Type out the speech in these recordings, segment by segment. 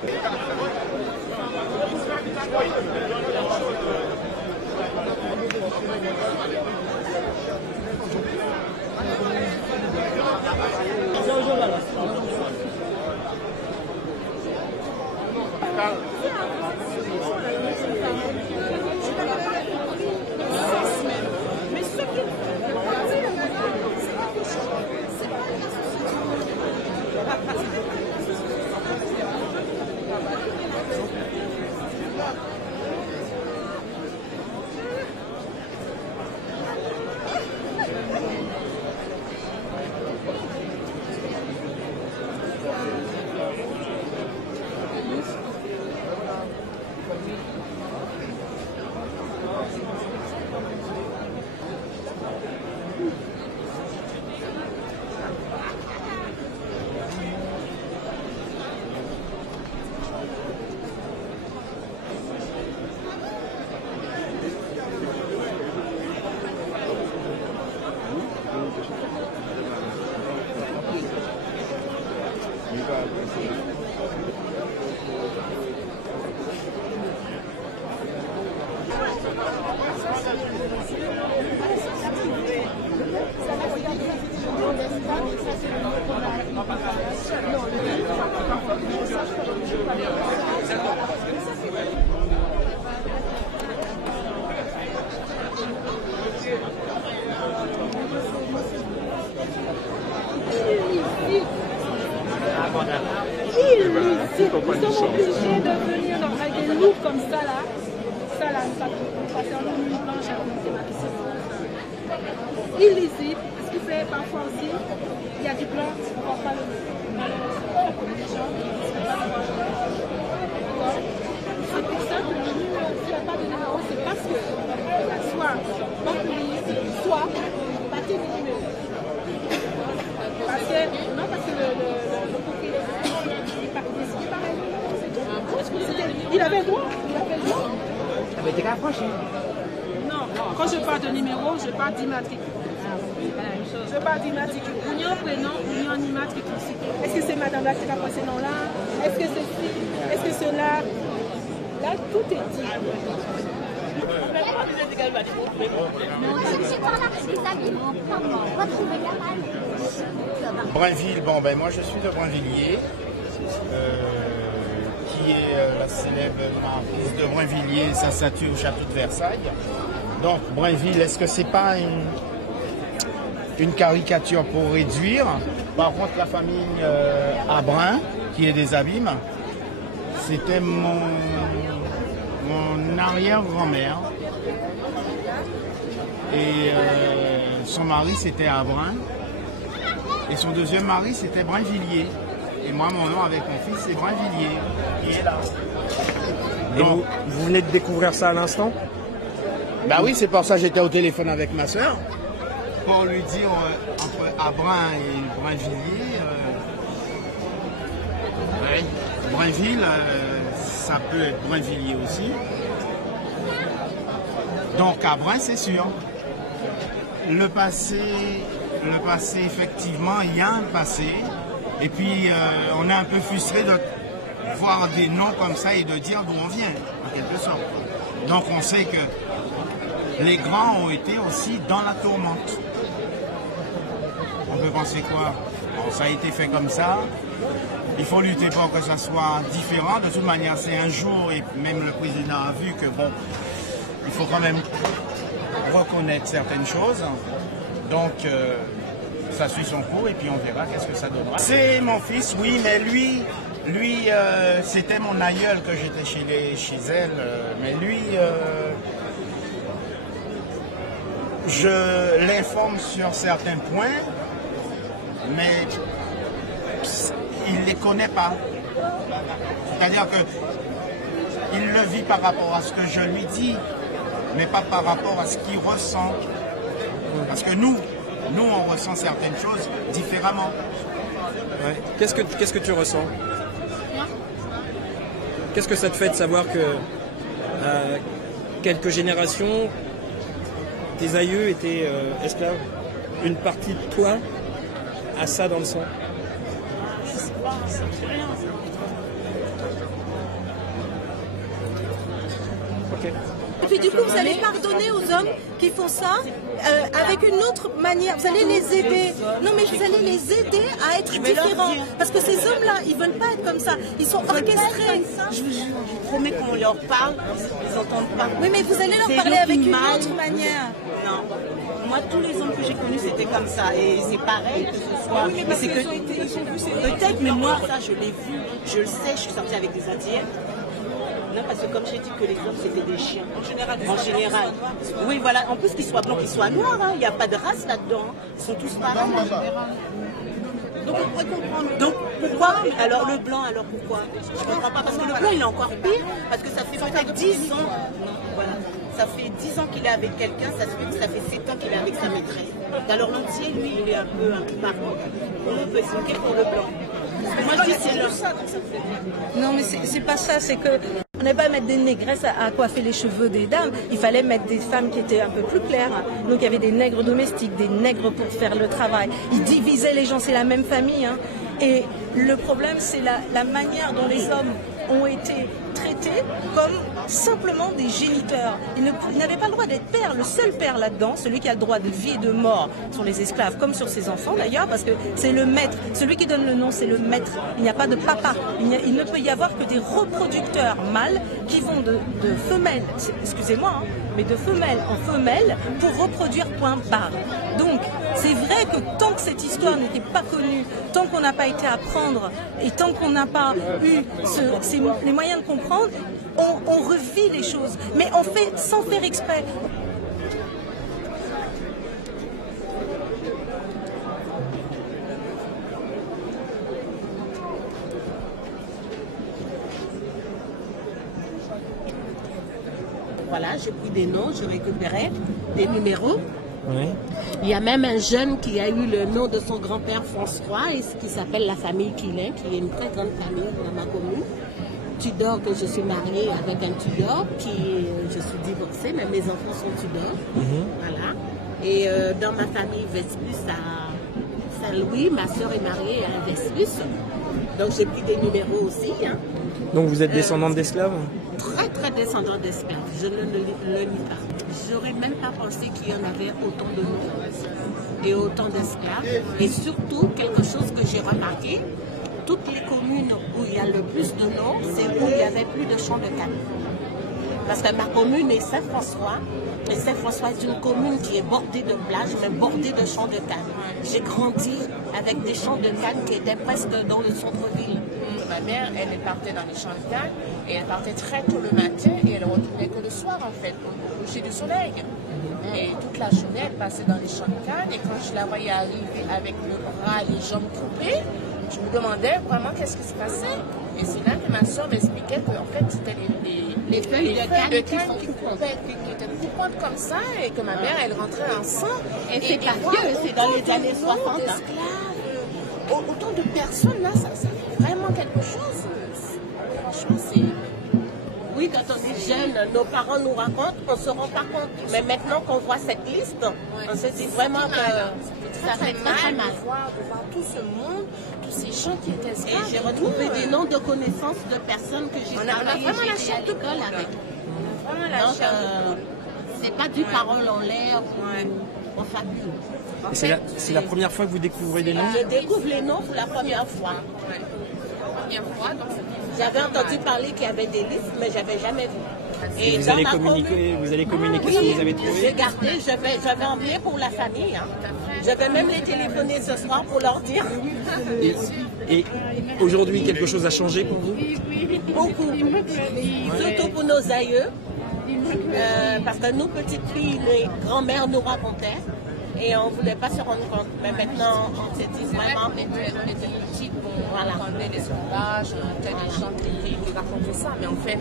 Ils sont obligés de venir avec des looks comme ça là. Ça là, ça parce qu'on a une blanche à illisible, ce qui fait parfois aussi, il y a du blanc, on ne voit pas le malheureusement. C'est pour ça que s'il n'y a pas de numéro, c'est parce que soit banque-lise, soit partie de numéro. Parce que, non, parce que le propriétaire, il avait le droit. Ça avait été rapproché. Non, quand je parle de numéro, je parle d'immatricule. Je parle d'immatricule. Union prénom, union immatricule. Est-ce que c'est madame là qui a passé nom là? Est-ce que c'est ci? Est-ce que c'est là? Là, tout est dit. Brainville, bon ben moi je suis de Brinvilliers, qui est la célèbre marquise de Brinvilliers, sa statue au château de Versailles. Donc Brainville, est-ce que c'est pas une caricature pour réduire? Par contre la famille Abrin, qui est des Abîmes, c'était mon arrière-grand-mère. Et son mari c'était Abrin. Et son deuxième mari c'était Brinvilliers. Et moi mon nom avec mon fils c'est Brinvilliers, qui est là. Et donc, vous venez de découvrir ça à l'instant? Bah oui, c'est pour ça que j'étais au téléphone avec ma soeur. Pour lui dire entre Abrin et Brinvilliers, ouais, Brinville, ça peut être Brinvilliers aussi. Donc Abrin c'est sûr. Le passé, effectivement, il y a un passé. Et puis, on est un peu frustré de voir des noms comme ça et de dire d'où on vient, en quelque sorte. Donc, on sait que les grands ont été aussi dans la tourmente. On peut penser quoi? Bon, ça a été fait comme ça. Il faut lutter pour que ça soit différent. De toute manière, c'est un jour, et même le président a vu que, bon, il faut quand même reconnaître certaines choses. Donc, ça suit son cours et puis on verra qu'est-ce que ça donnera. C'est mon fils, oui, mais lui c'était mon aïeul que j'étais chez elle. Mais lui, je l'informe sur certains points, mais il ne les connaît pas. C'est-à-dire qu'il le vit par rapport à ce que je lui dis, mais pas par rapport à ce qu'il ressent. Parce que nous, on ressent certaines choses différemment. Ouais. Qu'est-ce que tu ressens? Qu'est-ce que ça te fait de savoir que quelques générations, tes aïeux étaient esclaves? Une partie de toi a ça dans le sang? Je sais pas, ça ne fait rien. Ok. Et puis du coup, vous allez pardonner aux hommes qui font ça avec une autre manière. Vous allez les aider. Non, mais vous allez les aider à être différents. Parce que ces hommes-là, ils veulent pas être comme ça. Ils sont orchestrés. Je vous promets qu'on leur parle, ils n'entendent pas. Oui, mais vous allez leur parler avec une autre manière. Non. Moi, tous les hommes que j'ai connus, c'était comme ça. Et c'est pareil que ce soit. Oui, mais parce qu'ils ont été... Peut-être, mais moi, ça, je l'ai vu. Je le sais, je suis sortie avec des Indiens. Non, parce que comme j'ai dit que les hommes, c'était des chiens. En général. Oui, voilà. En plus, qu'ils soient blancs, qu'ils soient noirs. Il n'y a pas de race là-dedans. Ils sont tous pareils. Donc, on pourrait comprendre. Donc, pourquoi alors le blanc, alors pourquoi? Je ne comprends pas. Parce que le blanc, il est encore pire. Parce que ça fait peut-être 10 ans. Non, voilà. Ça fait 10 ans qu'il est avec quelqu'un, ça se fait que ça fait 7 ans qu'il est avec sa maîtresse. Alors l'entier, lui, il est un peu partout. On peut expliquer pour le blanc. Moi, je dis c'est le ça, comme ça fait. Non, mais c'est pas ça, c'est que on n'est pas à mettre des négresses à coiffer les cheveux des dames. Il fallait mettre des femmes qui étaient un peu plus claires. Donc il y avait des nègres domestiques, des nègres pour faire le travail. Ils divisaient les gens, c'est la même famille. Hein. Et le problème, c'est la manière dont les hommes ont été traités comme simplement des géniteurs. Ils n'avaient pas le droit d'être père. Le seul père là-dedans, celui qui a le droit de vie et de mort sur les esclaves, comme sur ses enfants d'ailleurs, parce que c'est le maître. Celui qui donne le nom, c'est le maître. Il n'y a pas de papa. Il ne peut y avoir que des reproducteurs mâles qui vont de femelles, excusez-moi, hein, mais de femelle en femelle pour reproduire point barre. Donc, c'est vrai que tant que cette histoire n'était pas connue, tant qu'on n'a pas été apprendre et tant qu'on n'a pas eu les moyens de comprendre, on revit les choses, mais on fait sans faire exprès. Voilà, j'ai pris des noms, je récupérais des numéros. Oui. Il y a même un jeune qui a eu le nom de son grand-père François, et ce qui s'appelle la famille Quilin, qui est une très grande famille dans ma commune. Tudor, que je suis mariée avec un Tudor, je suis divorcée, mais mes enfants sont Tudor. Voilà. Et dans ma famille Vespus à Saint-Louis, ma soeur est mariée à un Vespus. Donc j'ai pris des numéros aussi. Hein. Donc vous êtes descendante d'esclaves? Très très descendante d'esclaves, je ne le nie pas. J'aurais même pas pensé qu'il y en avait autant de noms et autant d'esclaves. Et surtout, quelque chose que j'ai remarqué, toutes les communes où il y a le plus de noms, c'est où il y avait plus de champs de canne. Parce que ma commune est Saint-François, et Saint-François est une commune qui est bordée de plages, mais bordée de champs de canne. J'ai grandi avec des champs de canne qui étaient presque dans le centre-ville. Ma mère, elle partait dans les champs de canne, et elle partait très tôt le matin, et elle retournait que le soir, en fait, au coucher du soleil. Et toute la journée, elle passait dans les champs de canne, et quand je la voyais arriver avec le bras et les jambes coupées, je me demandais vraiment qu'est-ce qui se passait. Et c'est là que ma soeur m'expliquait qu'en fait, c'était les feuilles de canne qui étaient coupantes comme ça, et que ma mère, elle rentrait en sang. Et c'est pas vieux, c'est dans les années 60. Autant de personnes, là, ça fait vraiment quelque chose. Franchement, c'est... Oui, quand on est jeune, nos parents nous racontent, on ne se rend pas compte. Mais maintenant qu'on voit cette liste, on se dit vraiment que ça fait très mal de voir tout ce monde, tous ces gens qui étaient esclaves. Et j'ai retrouvé des noms de connaissances de personnes que j'ai travaillé à l'école avec. Donc, c'est pas du parole en l'air, on fabule. C'est la première fois que vous découvrez des noms? Je découvre les noms pour la première fois. J'avais entendu parler qu'il y avait des listes, mais je n'avais jamais vu. Et vous allez communiquer ce que vous avez trouvé? J'ai gardé, je vais emmener pour la famille. Hein. Je vais même les téléphoner ce soir pour leur dire. Et aujourd'hui, quelque chose a changé pour vous? Beaucoup. Surtout pour nos aïeux. Parce que nous, petites filles, les grands-mères nous racontaient. Et on ne voulait pas se rendre compte. Mais maintenant, on s'est dit vraiment... On était petites, on entendait des sondages, on entendait des gens qui racontaient ça. Mais en fait,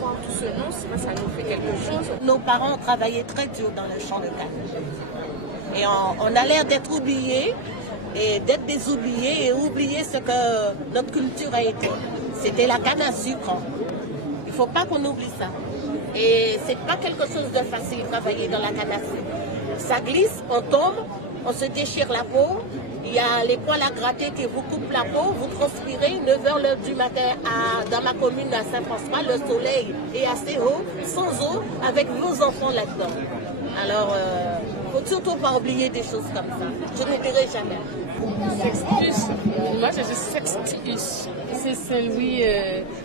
voir tout ce nom, ça nous fait quelque chose. Nos parents ont travaillé très dur dans le champ de canne. Et on a l'air d'être oubliés, et d'être des oubliés, et oublier ce que notre culture a été. C'était la canne à sucre. Il ne faut pas qu'on oublie ça. Et c'est pas quelque chose de facile, travailler dans la canne à sucre. Ça glisse, on tombe, on se déchire la peau, Il y a les poils à gratter qui vous coupent la peau, vous transpirez, 9h l'heure du matin dans ma commune à Saint-François, le soleil est assez haut, sans eau, avec vos enfants là-dedans. Alors, il ne faut surtout pas oublier des choses comme ça. Je ne dirai jamais. Sextius. Moi, je dis Sextius. C'est celui.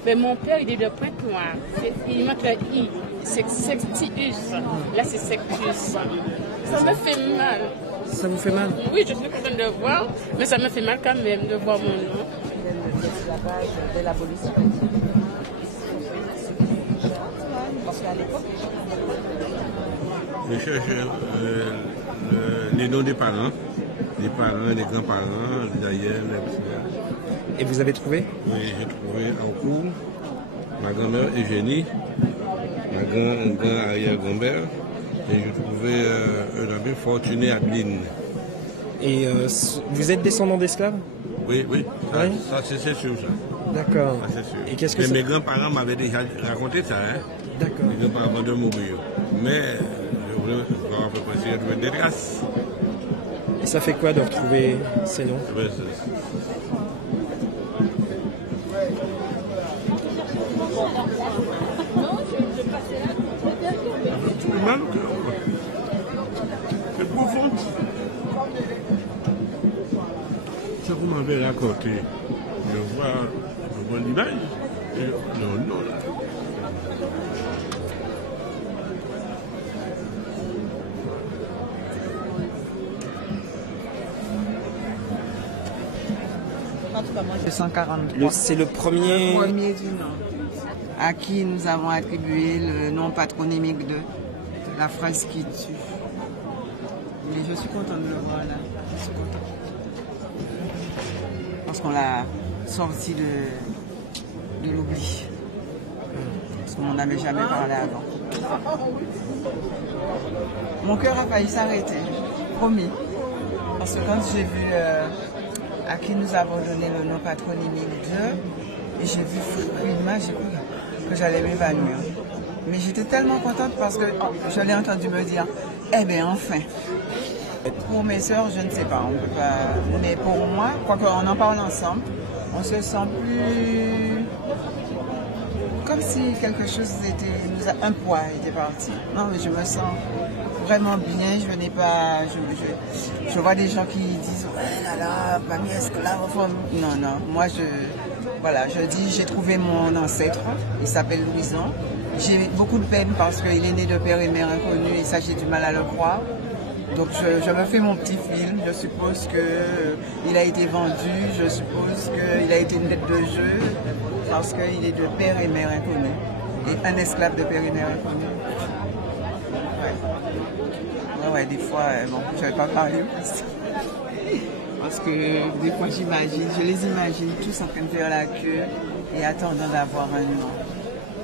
Mais mon père, il est de Pointe-Noire. Il manque un I. C'est Sextius. Là, c'est Sextius. Ça me fait mal. Ça vous fait mal? Oui, je suis contente de voir, mais ça me fait mal quand même de voir mon nom. De l'abolition. Parce qu'à l'époque, je cherche les noms des parents, les grands-parents, d'ailleurs, etc. Et vous avez trouvé? Oui, j'ai trouvé en cours ma grand-mère Eugénie, ma grand-arrière-grand-mère, et j'ai trouvé un ami Fortuné Adeline. Et vous êtes descendant d'esclaves? Oui, oui, Ouais. ça c'est sûr ça. D'accord. Ça, c'est sûr. Et qu'est-ce que Mais ça... mes grands-parents m'avaient déjà raconté ça, hein. D'accord. Mes grands-parents de mourir. Mais je voulais voir à peu près si j'ai trouvé des traces. Et ça fait quoi de retrouver ces noms? Eh ben, tout mal au cœur. C'est profond. Ça vous m'avez raconté. Je vois l'image. Non. en tout cas, moi, j'ai 143. C'est le premier... Le premier du nom, à qui nous avons attribué le nom patronymique de la phrase qui tue. Et je suis contente de le voir là. Je suis contente. Parce qu'on l'a sorti de l'oubli. Parce qu'on n'en avait jamais parlé avant. Mon cœur a failli s'arrêter, promis. Parce que quand j'ai vu à qui nous avons donné le nom patronymique de, et j'ai vu l'image, j'ai cru que j'allais m'évanouir. Mais j'étais tellement contente parce que je l'ai entendu me dire, eh bien enfin. Pour mes sœurs, je ne sais pas, on peut pas. Mais pour moi, quoi qu'on en parle ensemble, on se sent plus comme si quelque chose était, un poids était parti. Non, mais je me sens vraiment bien. Je n'ai pas, je vois des gens qui disent, ouais là là, mamie esclave. Non, moi je dis, j'ai trouvé mon ancêtre. Il s'appelle Louison. J'ai beaucoup de peine parce qu'il est né de père et mère inconnus et ça j'ai du mal à le croire. Donc je me fais mon petit film, je suppose qu'il a été vendu, je suppose qu'il a été une tête de jeu, parce qu'il est de père et mère inconnus. Et un esclave de père et mère inconnus. Ouais, des fois, bon, je ne vais pas parler parce que des fois je les imagine tous en train de faire la queue et attendant d'avoir un nom.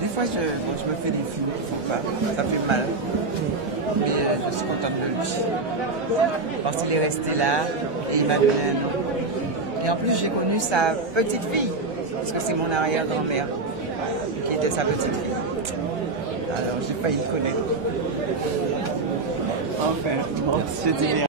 Des fois, je me fais des films, ça fait mal. Mais je suis contente de lui. Parce qu'il est resté là et il m'a donné un nom. Et en plus, j'ai connu sa petite fille, parce que c'est mon arrière-grand-mère qui était sa petite fille. Alors, j'ai failli le connaître. Enfin, bon, je dis bien.